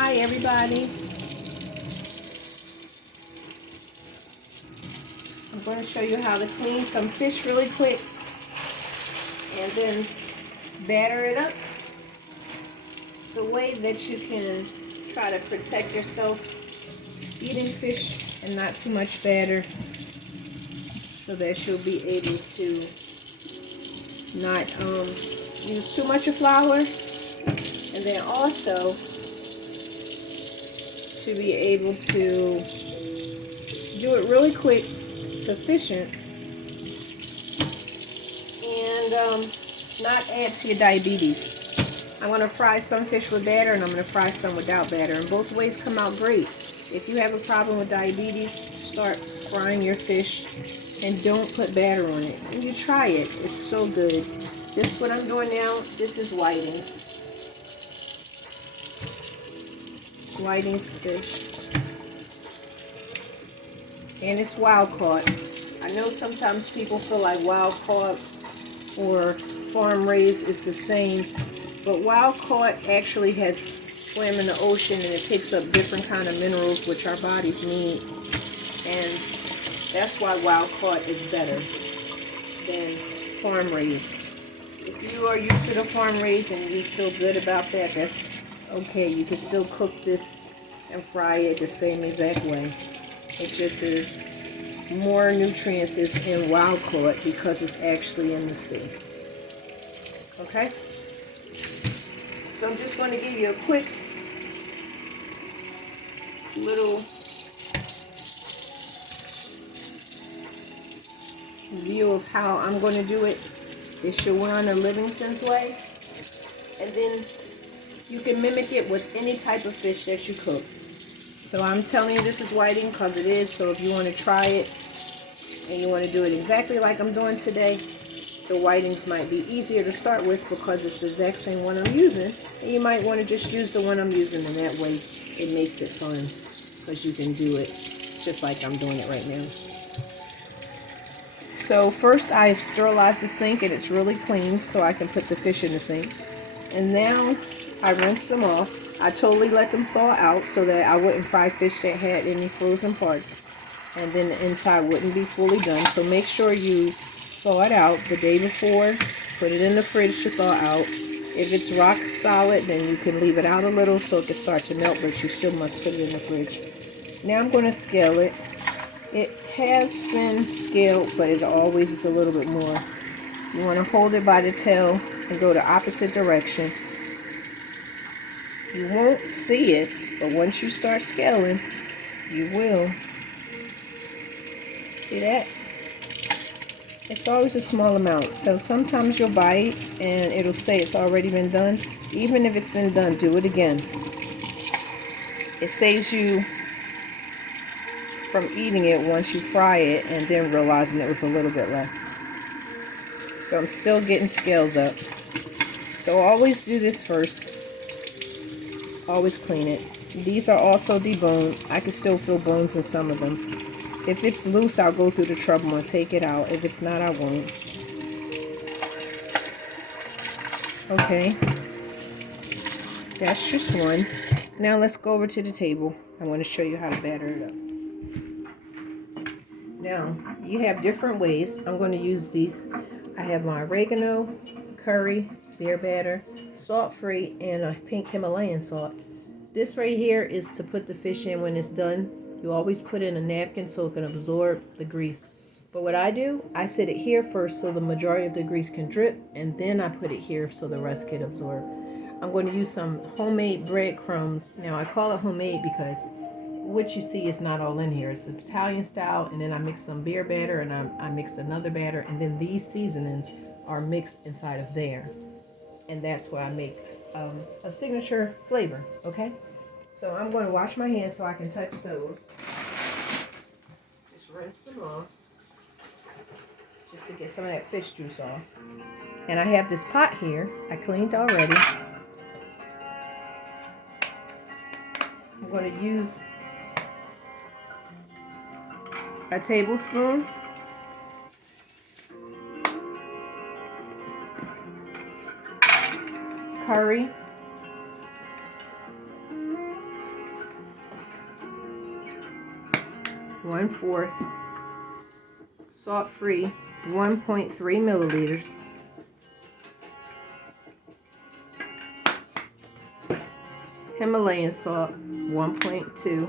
Hi everybody. I'm going to show you how to clean some fish really quick and then batter it up the way that you can try to protect yourself eating fish and not too much batter, so that you'll be able to not use too much of flour, and then also to be able to do it really quick, sufficient, and not add to your diabetes. I'm going to fry some fish with batter and I'm going to fry some without batter, and both ways come out great. If you have a problem with diabetes, start frying your fish and don't put batter on it. And you try it. It's so good. This is what I'm doing now. This is whitings. Whitings fish. And it's wild caught. I know sometimes people feel like wild caught or farm raised is the same, but wild caught actually has swam in the ocean and it takes up different kind of minerals which our bodies need, and that's why wild caught is better than farm raised. If you are used to the farm raised and you feel good about that, that's okay. You can still cook this and fry it the same exact way. It just is more nutrients is in wild caught because it's actually in the sea. Okay? So I'm just going to give you a quick little view of how I'm going to do it the Shewanna Livingston's way, and then you can mimic it with any type of fish that you cook. So I'm telling you this is whiting because it is, so if you want to try it and you want to do it exactly like I'm doing today, the whitings might be easier to start with because it's the exact same one I'm using, and you might want to just use the one I'm using, and that way it makes it fun because you can do it just like I'm doing it right now. So first I sterilized the sink and it's really clean so I can put the fish in the sink, and now I rinse them off. I totally let them thaw out so that I wouldn't fry fish that had any frozen parts, and then the inside wouldn't be fully done. So make sure you thaw it out the day before. Put it in the fridge to thaw out. If it's rock solid, then you can leave it out a little so it can start to melt, but you still must put it in the fridge. Now I'm going to scale it. It has been scaled, but it always is a little bit more. You want to hold it by the tail and go the opposite direction. You won't see it, but once you start scaling, you will. See that? It's always a small amount, so sometimes you'll bite and it'll say it's already been done. Even if it's been done, do it again. It saves you from eating it once you fry it and then realizing it was a little bit left. So I'm still getting scales up. So always do this first. Always clean it. These are also deboned. I can still feel bones in some of them. If it's loose, I'll go through the trouble and take it out. If it's not, I won't. Okay. That's just one. Now let's go over to the table. I want to show you how to batter it up. Now, you have different ways. I'm going to use these. I have my oregano, curry, beer batter, salt-free, and a pink Himalayan salt. This right here is to put the fish in when it's done. You always put in a napkin so it can absorb the grease. But what I do, I set it here first so the majority of the grease can drip, and then I put it here so the rest can absorb. I'm going to use some homemade breadcrumbs. Now I call it homemade because what you see is not all in here. It's Italian style, and then I mix some beer batter, and I mixed another batter, and then these seasonings are mixed inside of there. And that's where I make a signature flavor, okay? So I'm going to wash my hands so I can touch those. Just rinse them off, just to get some of that fish juice off. And I have this pot here I cleaned already. I'm going to use a tablespoon curry, 1/4, salt-free 1.3 milliliters, Himalayan salt 1.2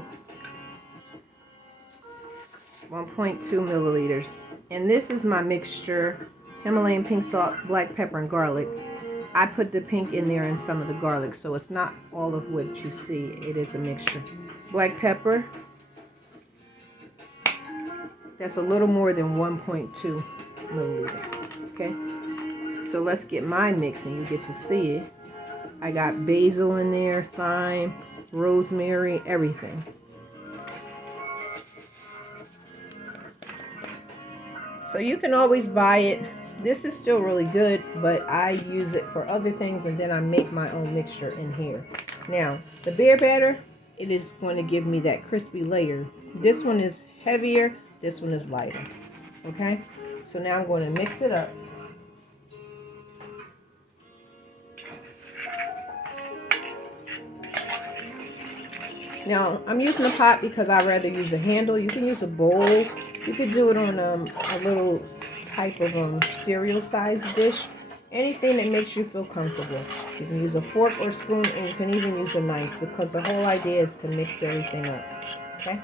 milliliters. And this is my mixture: Himalayan pink salt, black pepper, and garlic. I put the pink in there and some of the garlic, so it's not all of what you see. It is a mixture. Black pepper, that's a little more than 1.2 milliliters. Okay, so let's get my mix and you get to see it. I got basil in there, thyme, rosemary, everything. So you can always buy it. This is still really good, but I use it for other things, and then I make my own mixture in here. Now, the beer batter, it is going to give me that crispy layer. This one is heavier, this one is lighter. Okay? So now I'm going to mix it up. Now, I'm using a pot because I'd rather use a handle. You can use a bowl. You could do it on a little type of cereal sized dish. Anything that makes you feel comfortable. You can use a fork or spoon, and you can even use a knife, because the whole idea is to mix everything up. Okay?